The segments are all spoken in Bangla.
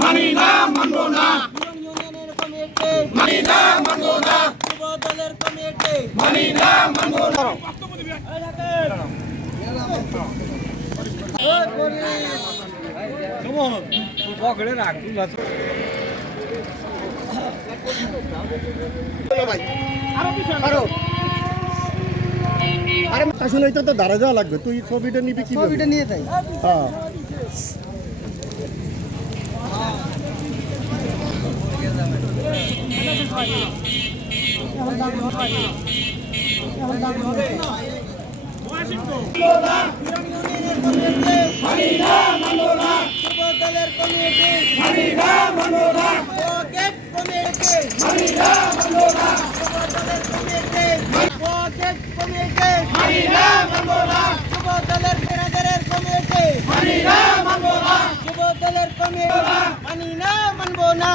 মানি না মানবো না ইউনিয়নের কমিটি মানি না মানবো মানি আসলে এটা তো দাঁড়া যাওয়া লাগবে। তুই ছবিটা নিবি কি ছবিটা নিয়ে যাই। হ্যাঁ। কমিটি পকেট কমিটি যুব দলের কমিটি পকেট কমিটি যুব দলের বিরাদারের কমিটি যুব দলের কমিটি মানি না। মানবো না।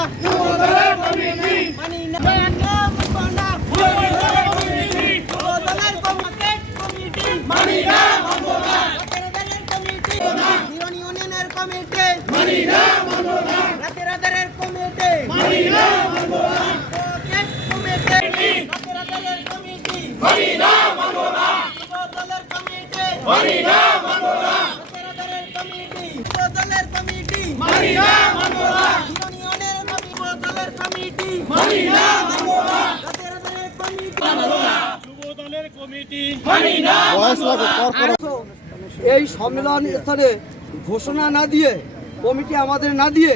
মানি না মানবো না। যুব দলের কমিটি মানি না। মানবো না। বিরাদারের ইউনিয়নের কমিটি। মানি না মানবো না। বিরাদারের কমিটি। মানি না মানবো না। কমিটি। বিরাদারের কমিটি। মানি না মানবো না। যুব দলের কমিটি। মানি না এই সম্মেলন স্থানে ঘোষণা না দিয়ে, কমিটি আমাদের না দিয়ে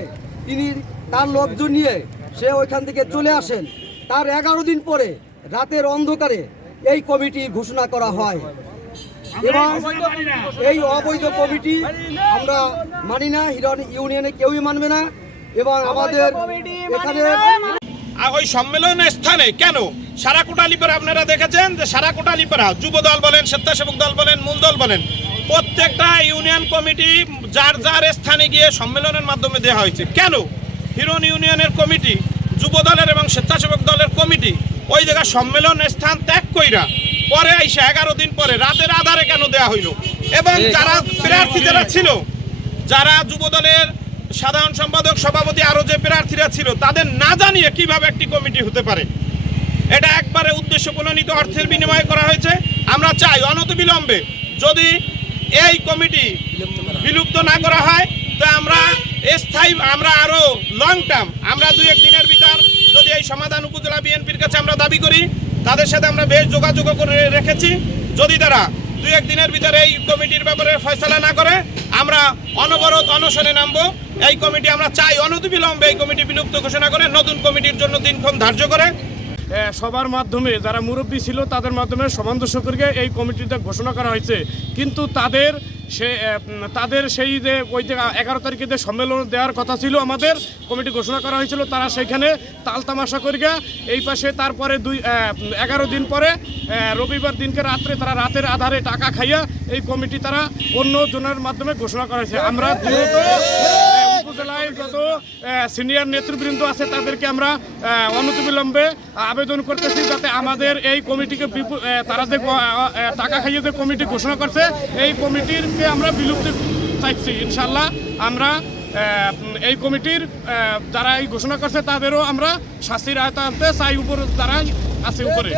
তিনি তার লোকজন নিয়ে সে ওইখান থেকে চলে আসেন। তার এগারো দিন পরে রাতের অন্ধকারে এই কমিটি ঘোষণা করা হয়। এবং এই অবৈধ কমিটি আমরা মানি না হিরন ইউনিয়নে কেউই মানবে না। এবং আমাদের এখানে ওই সম্মেলন স্থানে কেন? সারা কোটালিপাড়া আপনারা দেখেছেন যে সারা কোটালিপাড়া যুব দল বলেন স্বেচ্ছাসেবক দল বলেন মূল দল বলেন প্রত্যেকটা ইউনিয়ন কমিটি যার যার স্থানে গিয়ে সম্মেলনের মাধ্যমে দেওয়া হয়েছে। কেন? হিরন ইউনিয়নের কমিটি যুব দলের এবং স্বেচ্ছাসেবক দলের কমিটি ওই জায়গায় সম্মেলন স্থান ত্যাগ কইরা পরে আইসা এগারো দিন পরে রাতের আধারে কেন দেওয়া হইল? এবং যারা প্রার্থী যারা ছিল যারা যুব দলের সাধারণ সম্পাদক সভাপতি আরও যে প্রার্থীরা ছিল তাদের না জানিয়ে কীভাবে একটি কমিটি হতে পারে? এটা একবারে উদ্দেশ্য প্রণীত অর্থের বিনিময়ে করা হয়েছে। আমরা চাই অনতিবিলম্বে যদি এই কমিটি বিলুপ্ত না করা হয় তো আমরা স্থায়ী আমরা আরও লং টার্ম আমরা দুই এক দিনের ভিতর যদি এই সমাধান উপজেলা বিএনপির কাছে আমরা দাবি করি তাদের সাথে আমরা বেশ যোগাযোগ করে রেখেছি। যদি তারা দুই এক দিনের ভিতরে এই কমিটির ব্যাপারে ফয়সলা না করে, আমরা অনবরত অনশনে নামবো। এই কমিটি আমরা চাই অনতিবিলম্বে এই কমিটি বিলুপ্ত ঘোষণা করে, নতুন কমিটির জন্য দিনক্ষণ ধার্য করে। সবার মাধ্যমে যারা মুরব্বী ছিল, তাদের মাধ্যমে সামঞ্জস্য করে এই কমিটিটা ঘোষণা করা হয়েছে। কিন্তু তাদের সে তাদের সেই যে ওই যে এগারো তারিখে যে সম্মেলন দেওয়ার কথা ছিল আমাদের, কমিটি ঘোষণা করা হয়েছিল, তারা সেখানে তালতামাশা করিয়া এই পাশে তারপরে দুই এগারো দিন পরে রবিবার দিনকে রাত্রে তারা রাতের আধারে টাকা খাইয়া এই কমিটি তারা অন্য জনের মাধ্যমে ঘোষণা করা হয়েছে। আমরা দ্রুত যত সিনিয়র নেতৃবৃন্দ আছে তাদেরকে আমরা অনতিবিলম্বে আবেদন করতেছি যাতে আমাদের এই কমিটিকে তারা যে টাকা খাইয়ে যে কমিটি ঘোষণা করছে, এই কমিটিরকে আমরা বিলুপ্তি চাইছি ইনশাল্লাহ আমরা এই কমিটির যারা এই ঘোষণা করছে তাদেরও আমরা শাস্তির আয়তা আনতে চাই, উপর, যারা আছে উপরে।